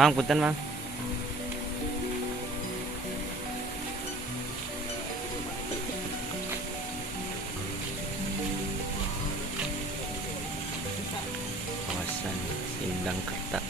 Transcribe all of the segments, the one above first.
Mang, punten Mang. Kawasan Sindangkerta.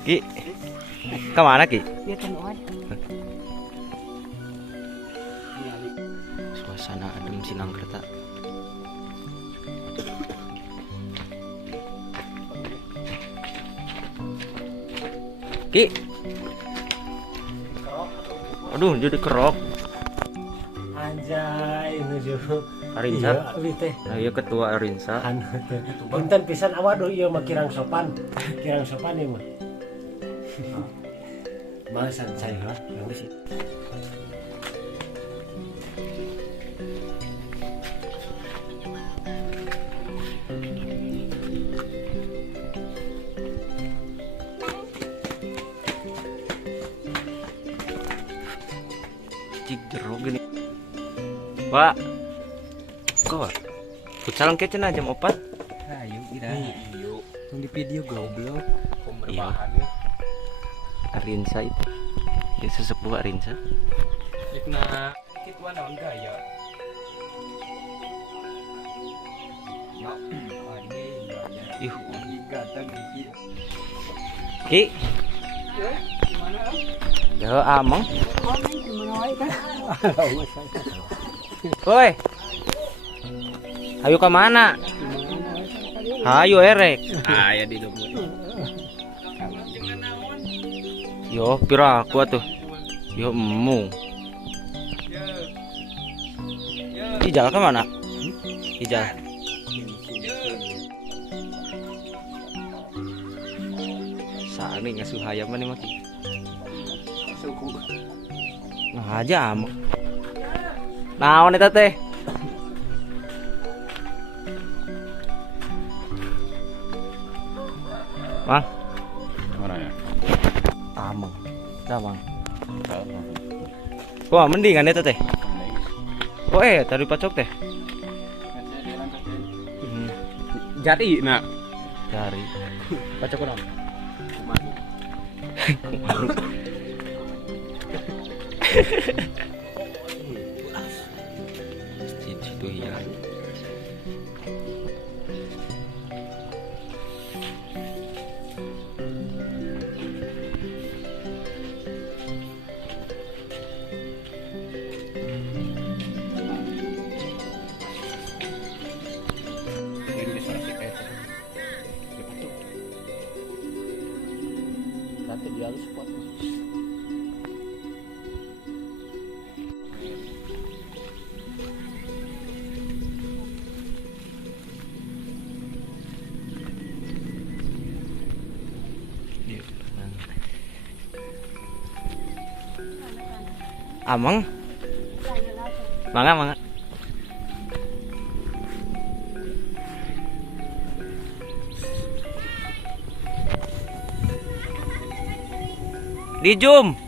Ki, kemana Ki? Suasana adem Sindangkerta. Ki, aduh jadi kerok. Anjay, nuju Arinsa. Iya, teh. Nah, iya ketua Arinsa. Anu teh. Punten pisan awaduh ieu mah kirang sopan. Kirang sopan ieu mah. Bahasan saya lah, yang di situ. Cik jero gini. Wak. Kok Wak? Futsal cenah jam 4. Ayo, ira. Yuk. Di video goblok. Iya. Arinsa itu. Dia sesepuh Arinsa. Ikna kituan naon gaya. Ya, ade gaya. Ih, Gata gigi. Ki. Gimana? Yo ameng. Woi. Ayo ke mana? Ayo erek. Aya di lubu. Yo pira aku atuh. Yo emu. Ijal ke mana? Ijal. Sani ngasuh hayam mah maki. Suku. Nah aja ameng. Naon eta teh? Mang, Mana ya? ameng. Dah, Mang. Wah, mendingan eta teh. Oh, tadi pacok teh. Jadi nak Dari baca kono. Maru. Situ ya. Nanti dia harus spot. Ameng. Mangga, mangga. Di Zoom.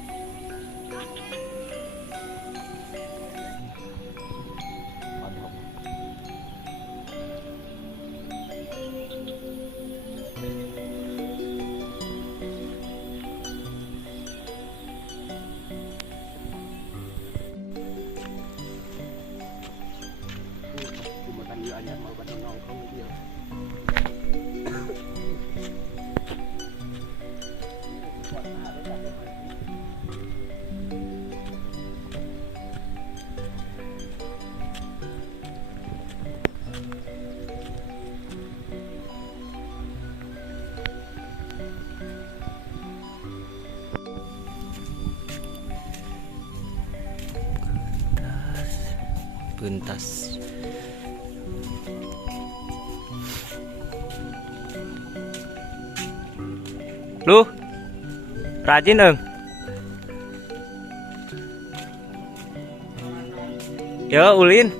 Pentas. Lu rajin dong. Ya ulin.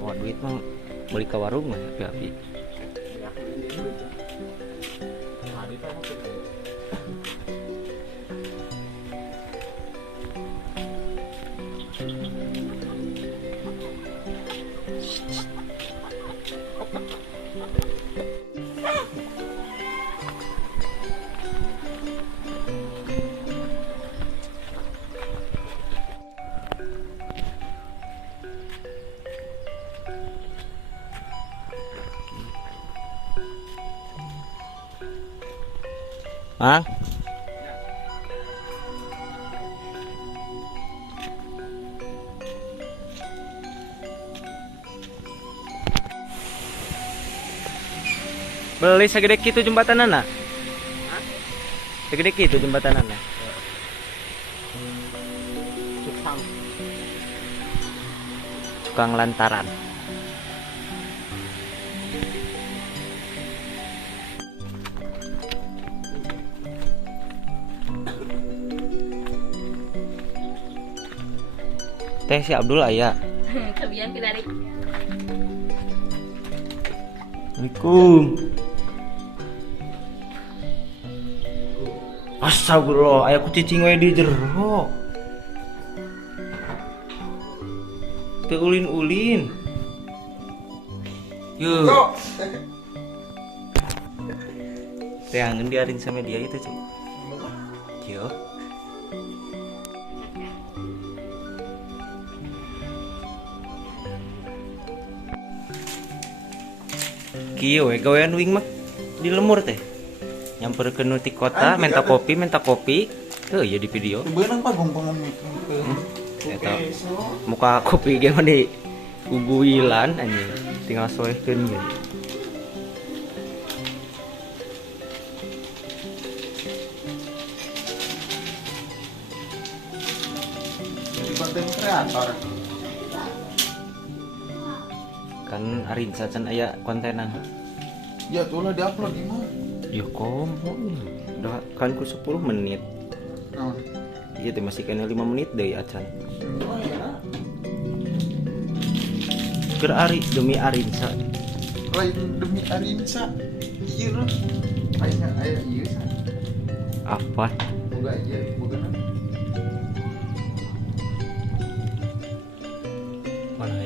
Mau duit mah beli ke warung mah ya api. Mang. Beli segede kitu jembatanana? Segede kitu jembatanana? Tukang lantaran. Teh si Abdul aya. Kebian kita Assalamualaikum. Astagfirullah, aya kucing we di jero. Teu ulin-ulin. Yuk. Teh angin diarin sama dia itu, Cuk. Yo. Kieu we gawean wing mah di lemur teh. Nyamperkeun nu ti kota, minta kopi. Teu ya di video. Beunang pagong-pagong itu. Eta muka kopi ge mah di uguilan anjing. Tinggal soehkeun ge. Di konten kreator. Kan Arinsa can aya kontenan. Ya tuh lah diupload di mana? Ya komo. Udah kan ku 10 menit. Nah, Iya teh masih kena 5 menit deui acan. oh ya. Keur ari demi Arinsa. Lain demi Arinsa. Iya loh. Aya iya sa. Apa? Boga aja, boga Mana